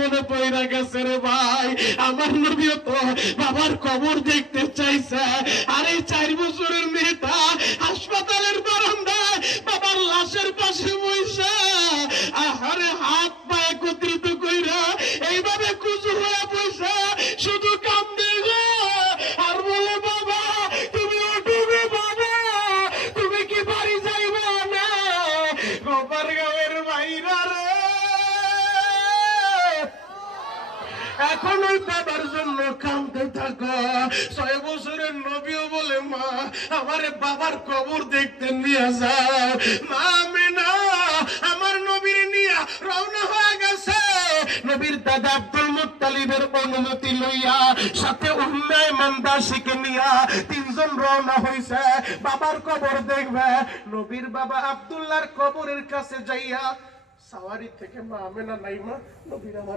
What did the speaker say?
মনে পড়ে গেছে রে ভাই, আমার নবীও তো বাবার কবর দেখতে চাইছে। আর এই 4 বছরের মেয়েটা হাসপাতালের বারান্দায় বাবার লাশের পাশে বসে আহারে হাত পা একত্রিত কইরা এইভাবে কুজু হয়ে বসে শুধু কান্দে গো আর বলে, বাবা তুমি ওঠো গো, বাবা তুমি কি বাড়ি যাইবা না? গোপার গাঁয়ের বাইরা রে, এখন ওই বাবার জন্য কাঁদতে থাকো। 6 বছরের নবীও বলে, মা আমার বাবার কবর দেখতে নিয়ে যাও। মা আমেনা আমার নবীর নিয়ে রওনা হয়ে গেছে। নবীর দাদা আব্দুল মুত্তালিবের অনুমতি লইয়া সাথে উম্মে মান্দাসিকে নিয়া 3 জন রওনা হইছে বাবার কবর দেখবে। নবীর বাবা আব্দুল্লাহর কবরের কাছে যাইয়া সাওয়ারি থেকে, মা আমেনা নাই মা, নবীর আমার